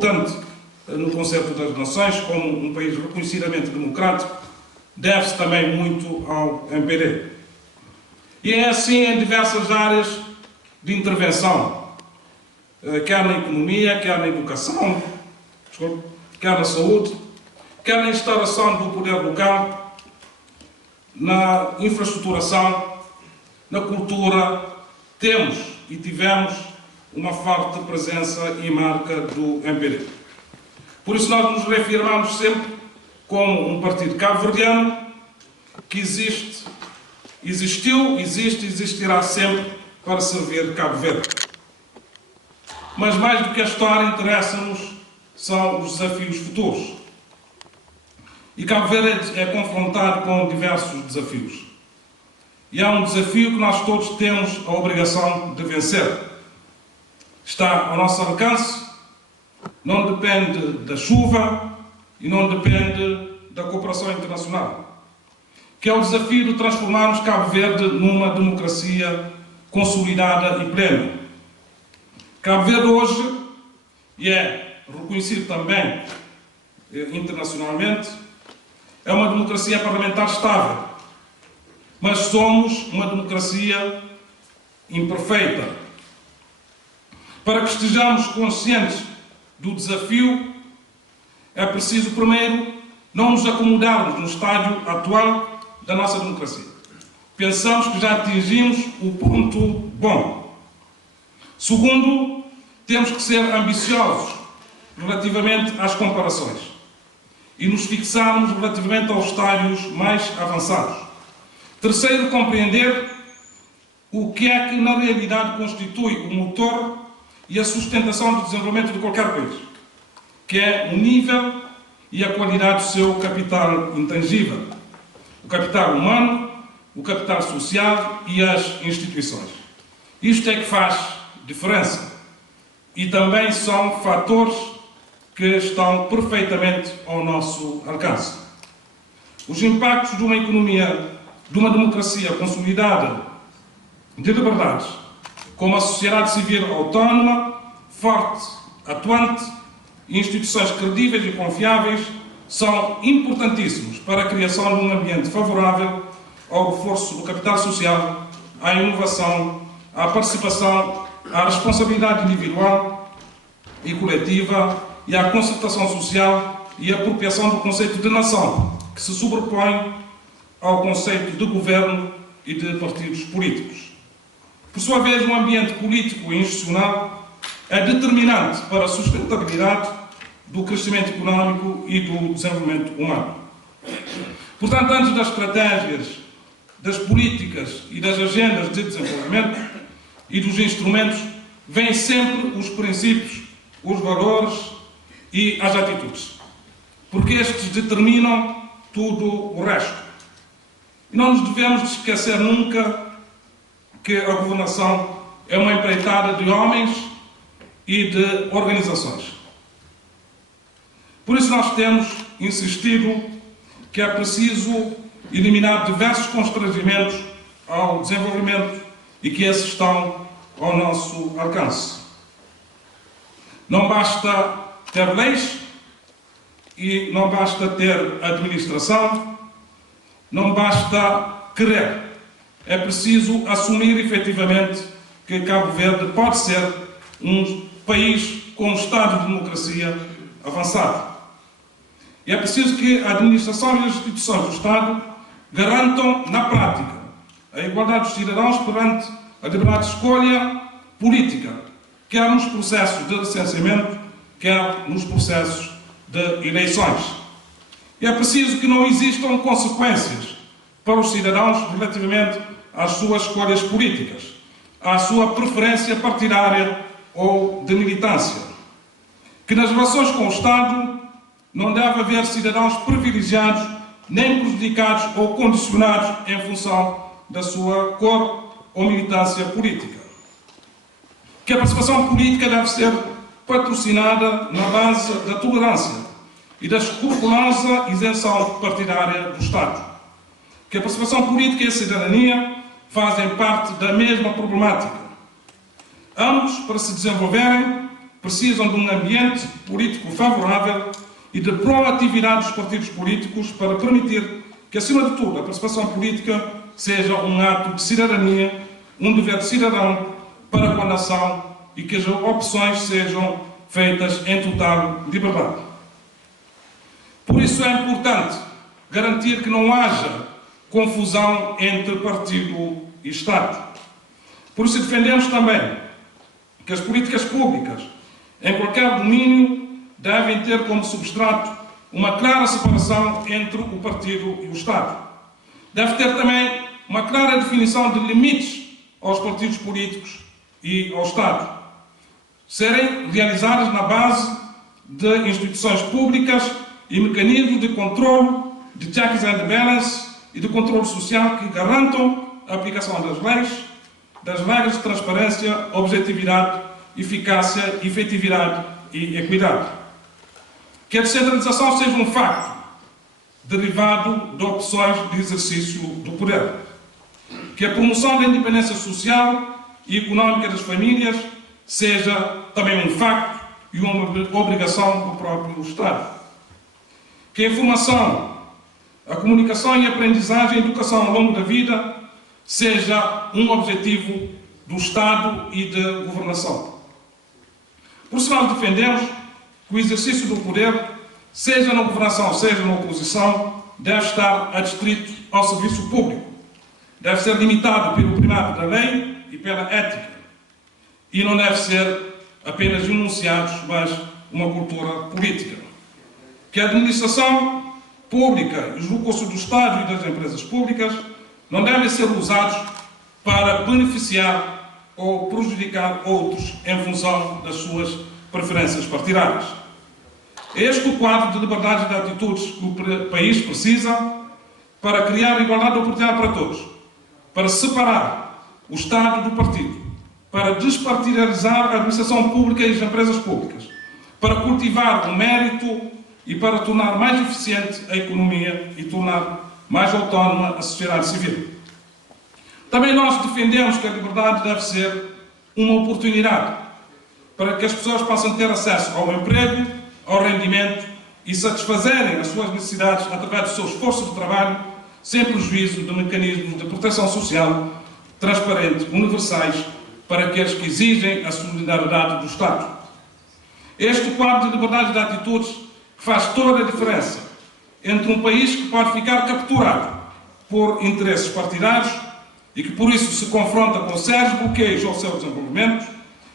importante no concerto das nações, como um país reconhecidamente democrático, deve-se também muito ao MPD. E é assim em diversas áreas de intervenção, quer na economia, quer na educação, quer na saúde, quer na instauração do poder local, na infraestruturação, na cultura, temos e tivemos uma forte presença e marca do MPD. Por isso nós nos reafirmamos sempre como um partido cabo-verdiano que existe, existiu, existe e existirá sempre para servir Cabo Verde. Mas mais do que a história, interessa-nos são os desafios futuros. E Cabo Verde é confrontado com diversos desafios. E há um desafio que nós todos temos a obrigação de vencer. Está ao nosso alcance, não depende da chuva e não depende da cooperação internacional, que é o desafio de transformarmos Cabo Verde numa democracia consolidada e plena. Cabo Verde hoje, e é reconhecido também internacionalmente, é uma democracia parlamentar estável, mas somos uma democracia imperfeita. Para que estejamos conscientes do desafio, é preciso, primeiro, não nos acomodarmos no estádio atual da nossa democracia. Pensamos que já atingimos o ponto bom. Segundo, temos que ser ambiciosos relativamente às comparações e nos fixarmos relativamente aos estádios mais avançados. Terceiro, compreender o que é que na realidade constitui o motor e a sustentação do desenvolvimento de qualquer país, que é o nível e a qualidade do seu capital intangível, o capital humano, o capital social e as instituições. Isto é que faz diferença e também são fatores que estão perfeitamente ao nosso alcance. Os impactos de uma economia, de uma democracia consolidada de liberdades, como a sociedade civil autónoma, forte, atuante, e instituições credíveis e confiáveis, são importantíssimos para a criação de um ambiente favorável ao reforço do capital social, à inovação, à participação, à responsabilidade individual e coletiva e à concertação social e à apropriação do conceito de nação, que se sobrepõe ao conceito de governo e de partidos políticos. Por sua vez, um ambiente político e institucional é determinante para a sustentabilidade do crescimento económico e do desenvolvimento humano. Portanto, antes das estratégias, das políticas e das agendas de desenvolvimento e dos instrumentos, vêm sempre os princípios, os valores e as atitudes, porque estes determinam tudo o resto. E não nos devemos esquecer nunca que a governação é uma empreitada de homens e de organizações. Por isso nós temos insistido que é preciso eliminar diversos constrangimentos ao desenvolvimento e que esses estão ao nosso alcance. Não basta ter leis e não basta ter administração, não basta querer. É preciso assumir efetivamente que Cabo Verde pode ser um país com um estado de democracia avançado. E é preciso que a administração e as instituições do Estado garantam, na prática, a igualdade dos cidadãos perante a liberdade de escolha política, quer nos processos de licenciamento, quer nos processos de eleições. E é preciso que não existam consequências para os cidadãos relativamente às suas escolhas políticas, à sua preferência partidária ou de militância. Que nas relações com o Estado não deve haver cidadãos privilegiados nem prejudicados ou condicionados em função da sua cor ou militância política. Que a participação política deve ser patrocinada na base da tolerância e da escrupulosa isenção partidária do Estado. Que a participação política e a cidadania fazem parte da mesma problemática. Ambos, para se desenvolverem, precisam de um ambiente político favorável e de proatividade dos partidos políticos para permitir que, acima de tudo, a participação política seja um ato de cidadania, um dever de cidadão para com a nação e que as opções sejam feitas em total liberdade. Por isso é importante garantir que não haja confusão entre partido e Estado. Por isso defendemos também que as políticas públicas, em qualquer domínio, devem ter como substrato uma clara separação entre o partido e o Estado. Deve ter também uma clara definição de limites aos partidos políticos e ao Estado, serem realizadas na base de instituições públicas e mecanismos de controle, de checks and balance e de controle social que garantam a aplicação das leis, das regras de transparência, objetividade, eficácia, efetividade e equidade. Que a descentralização seja um facto derivado de opções de exercício do poder. Que a promoção da independência social e económica das famílias seja também um facto e uma obrigação do próprio Estado. Que a informação, a comunicação e a aprendizagem e a educação ao longo da vida seja um objetivo do Estado e da governação. Por isso nós defendemos que o exercício do poder, seja na governação, seja na oposição, deve estar adstrito ao serviço público. Deve ser limitado pelo primado da lei e pela ética. E não deve ser apenas enunciados, mas uma cultura política. Que a administração pública e os recursos do Estado e das empresas públicas não devem ser usados para beneficiar ou prejudicar outros em função das suas preferências partidárias. É este o quadro de liberdade de atitudes que o país precisa para criar igualdade de oportunidade para todos, para separar o Estado do partido, para despartidarizar a administração pública e as empresas públicas, para cultivar o mérito e para tornar mais eficiente a economia e tornar mais autónoma a sociedade civil. Também nós defendemos que a liberdade deve ser uma oportunidade para que as pessoas possam ter acesso ao emprego, ao rendimento e satisfazerem as suas necessidades através do seu esforço de trabalho, sem prejuízo de mecanismos de proteção social transparente, universais, para aqueles que exigem a solidariedade do Estado. Este quadro de liberdade de atitudes faz toda a diferença entre um país que pode ficar capturado por interesses partidários e que por isso se confronta com sérios bloqueios ao seu desenvolvimento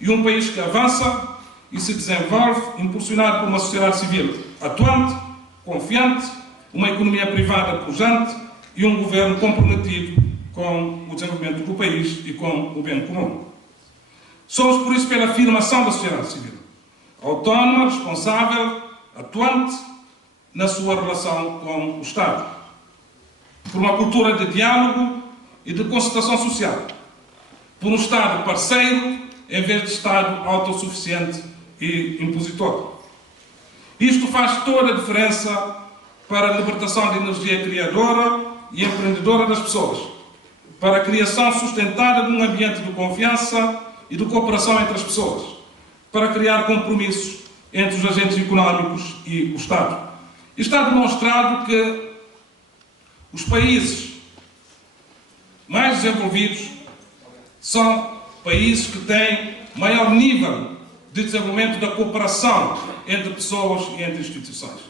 e um país que avança e se desenvolve impulsionado por uma sociedade civil atuante, confiante, uma economia privada pujante e um governo comprometido com o desenvolvimento do país e com o bem comum. Somos por isso pela afirmação da sociedade civil, autónoma, responsável, atuante na sua relação com o Estado, por uma cultura de diálogo e de concertação social, por um Estado parceiro em vez de Estado autossuficiente e impositor. Isto faz toda a diferença para a libertação de energia criadora e empreendedora das pessoas, para a criação sustentada de um ambiente de confiança e de cooperação entre as pessoas, para criar compromissos entre os agentes económicos e o Estado. E está demonstrado que os países mais desenvolvidos são países que têm maior nível de desenvolvimento da cooperação entre pessoas e entre instituições,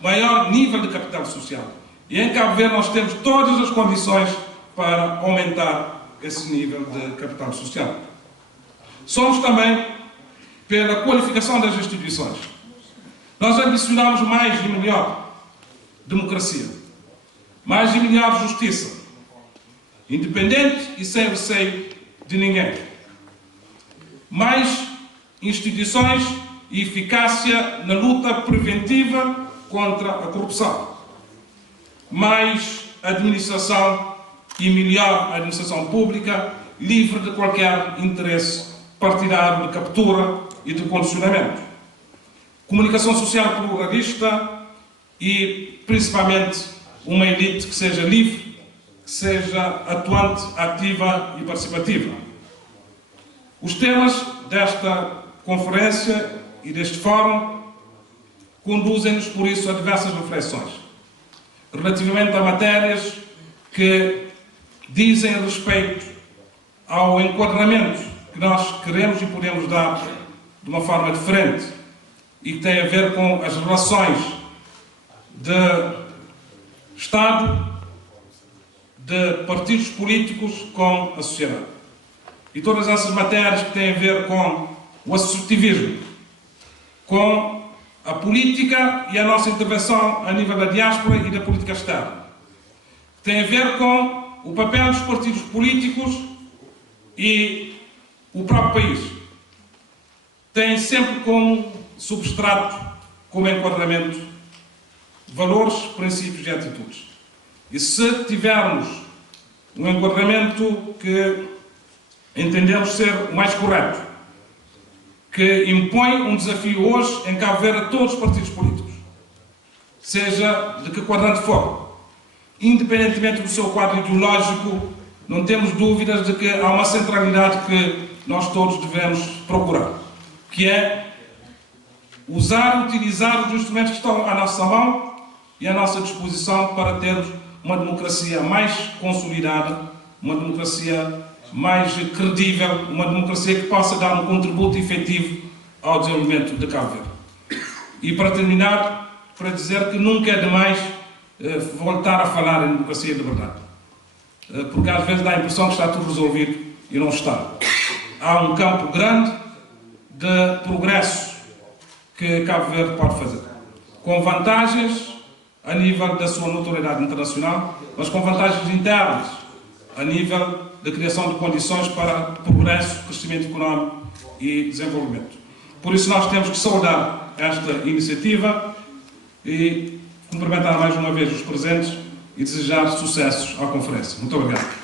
maior nível de capital social. E em Cabo Verde nós temos todas as condições para aumentar esse nível de capital social. Somos também pela qualificação das instituições. Nós ambicionamos mais e melhor democracia, mais e melhor justiça, independente e sem receio de ninguém. Mais instituições e eficácia na luta preventiva contra a corrupção. Mais administração e melhor administração pública, livre de qualquer interesse partidário de captura e de condicionamento. Comunicação social pluralista e, principalmente, uma elite que seja livre, que seja atuante, ativa e participativa. Os temas desta conferência e deste fórum conduzem-nos, por isso, a diversas reflexões relativamente a matérias que dizem respeito ao enquadramento que nós queremos e podemos dar de uma forma diferente e que tem a ver com as relações de Estado, de partidos políticos com a sociedade. E todas essas matérias que têm a ver com o associativismo, com a política e a nossa intervenção a nível da diáspora e da política externa. Tem a ver com o papel dos partidos políticos e o próprio país. Tem sempre como substrato, como enquadramento, valores, princípios e atitudes. E se tivermos um enquadramento que entendemos ser o mais correto, que impõe um desafio hoje em Cabo Verde a todos os partidos políticos, seja de que quadrante for, independentemente do seu quadro ideológico, não temos dúvidas de que há uma centralidade que nós todos devemos procurar, que é utilizar os instrumentos que estão à nossa mão e à nossa disposição para termos uma democracia mais consolidada, uma democracia mais credível, uma democracia que possa dar um contributo efetivo ao desenvolvimento de Cabo Verde. E para terminar, para dizer que nunca é demais voltar a falar em democracia de verdade. Porque às vezes dá a impressão que está tudo resolvido e não está. Há um campo grande de progresso que Cabo Verde pode fazer, com vantagens a nível da sua notoriedade internacional, mas com vantagens internas a nível da criação de condições para progresso, crescimento económico e desenvolvimento. Por isso nós temos que saudar esta iniciativa e cumprimentar mais uma vez os presentes e desejar sucessos à conferência. Muito obrigado.